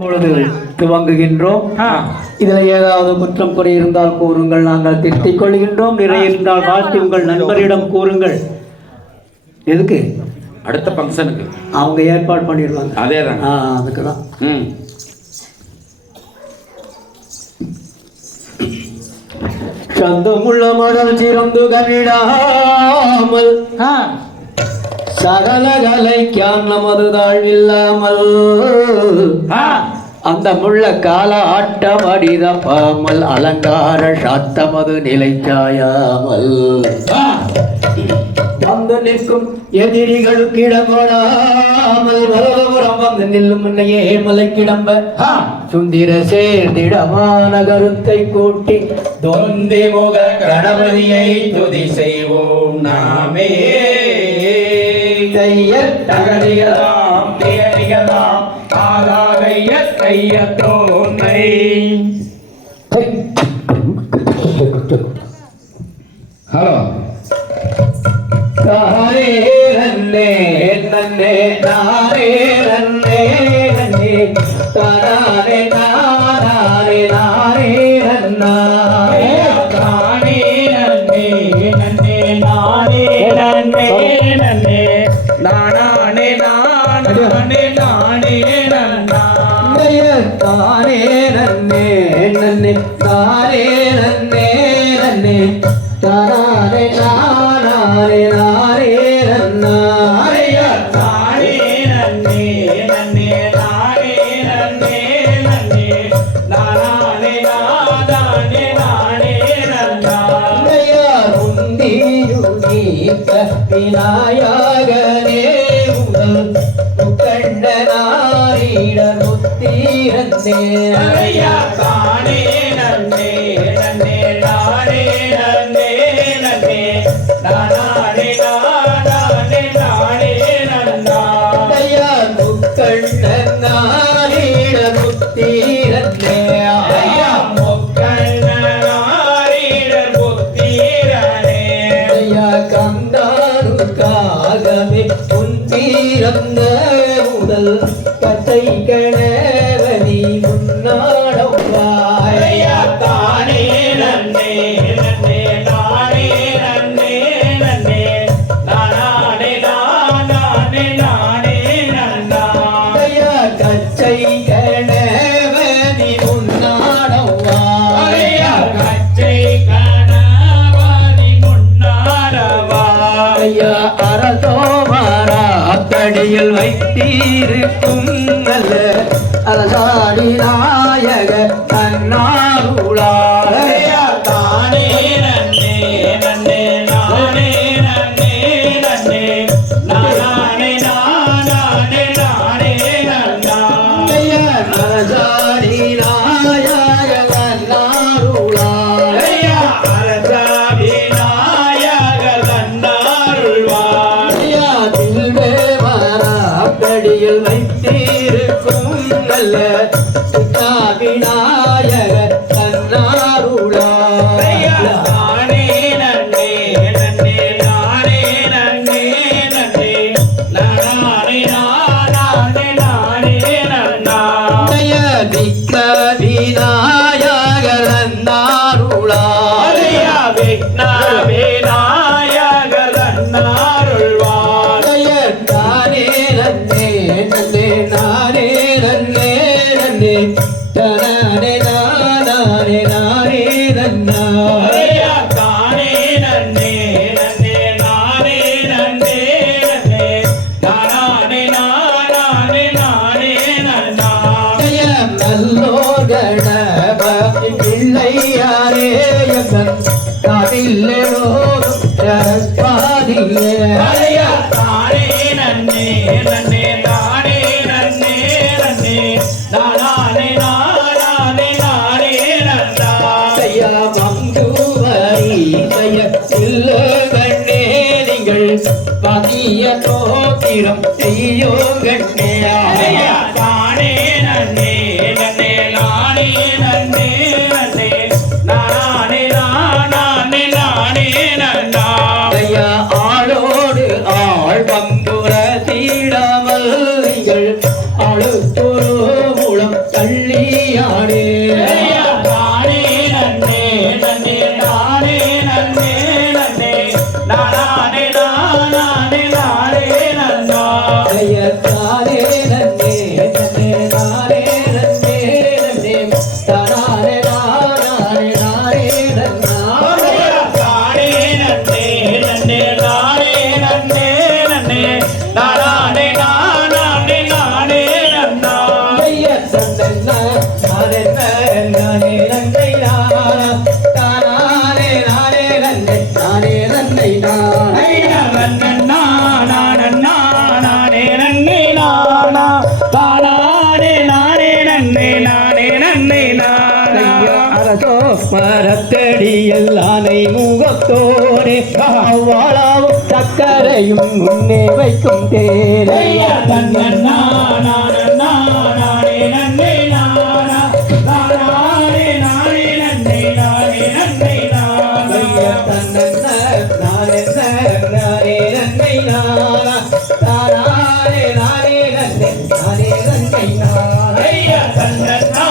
பொழுது துவங்குகின்றோம். இதுல ஏதாவது குற்றம் குறை இருந்தால் கூறுங்கள், நாங்கள் திருத்திக் கொள்கின்றோம். நிறைய இருந்தால் வாழ்த்து உங்கள் நண்பரிடம் கூறுங்கள். எதுக்கு? அடுத்த ஃபங்க்ஷனுக்கு அவங்க ஏற்பாடு பண்ணிடுவாங்க. அதேதான், அதுக்குதான். சந்தமுள்ள மடல் சிறந்து கவிடாமல் சகல கலைக்கான் நமது தாழ்வில்லாமல் அந்த முள்ள கால ஆட்டம் அடிதப்பாமல் அலங்கார சாத்தமது நிலைக்காயாமல் வந்து நிற்கும் எதிரிகளுக்கு இடமோடாமல் வலதுபுறம் வந்து நில்லும் முன்னையே மலை கிடம்ப சுந்திர சேர்ந்திடமான கருத்தை கூட்டி தொந்தி முக கணபதியை துதி செய்வோம் நாமே. தகதிகளாம் தேரிகளாம் ஆகாகைய கையத்தோனை. ஹலோ நாரே நன்னே நன்னே நாரே நன்னே நன்னே தாரே நாரே நாரே நன்னாரே தாரே நன்னே நன்னே நாரே நன்னே நன்னே நானே நானே நானே நன்னாரே தாரே நன்னே நன்னே தாரே நன்னே நன்னே தாரே நாரே நாரே நன்னாரே தாரே நன்னே நன்னே நாரே நன்னே நன்னே நானே நானே நானே நன்னாரே உந்தியுனீத்த விநாயகனே உடல் கண்ட நாரீடர் முத்தீரந்தே தானே நன்னே நன்னே நானே நன்னே நன்னே நானே நானே நானே நன்னாயா முக்கண்ண நாரீடர் முத்தீரந்தே ஐயா முக்கண்ண நாரீடர் முத்தீரனே ஐயா கந்தாருக்காகவே உன் தீரந்த முதல் கதை கணவனி முன்னாடவாயா தானே நன்னே நன்னே நானே நன்னே நன்னே நானே நானே நானே நன்னாயா கச்சை கணவனி முன்னாடவாயா கச்சை கணவனி முன்னாடவாயா அரசோமாரா அத்தடியில் வைத்தீருக்கும் நல்ல அரசாடி நாயக தன்னாருளாயா தானே நன்னே நன்னே நானே நன்னே நன்னே நானே நானே நானே நன்னாயா அரசாடி நாயக தன்னாருளாயா அரசாடி நாயக தன்னாருளாயா தில்வே அடியில் வைத்தீருக்கும் நல்ல விநாயக தன்னாருளாயா நானே நன்னே நன்னே நானே நன்னே நன்னே நானே நானே நானே நன்னாய திக்க விநாயக தன்னாருளாயா விக்னா விநாயக தன்னாருள்வாய தானே நன்னே நன்னே நானே நன்னே நன்னே தானே நானே நானே நன்னாய தானே நன்னே நன்னே நானே நன்னே நன்னே தானே நானே நானே நன்னாய நல்லோர் கணபதி பிள்ளையாரே எங்கள் காதில்லோ பாதியே ஐயா தானே நன்னே நன்னே நானே நன்னே நன்னே நானே நானே நானே நன்னாயா மங்குவரி செய்ய இல்ல கண்ணே நீங்கள் பதிய தோத்திரம் செய்யோ கண்ணே ஐயா தானே நன்னே நன்னே நானே நன்னே நன்னே நானே நானே நானே நன்னாயா ஆளோடு ஆள் பங்குர தீடாமல் நீங்கள் அழுத்தொரு மூலம் கள்ளியாடே நானே நன்னே நன்னே நானே நன்னே நன்னே நானே நானே நானே நன்னா தானே நன்னே நன்னே நானே நன்னே நன்னே தானே நானே நானே நன்னா நானே நன்னே நன்னே நானே நன்னே நன்னே நானே நானே நானே நன்னா ஐயா நன்னா நானே நன்னே நானா தானே நானே நன்னே நானே நன்னே நானா மரத்தடியில் ஆனை முகத்தோனே அவ்வாளாவும் சக்கரையும் முன்னே வைக்கும் தேனை ஐயா நன்னா நானே நன்னே நானா தானே நானே நன்னே நானே நன்னே நானா ஐயா நன்னா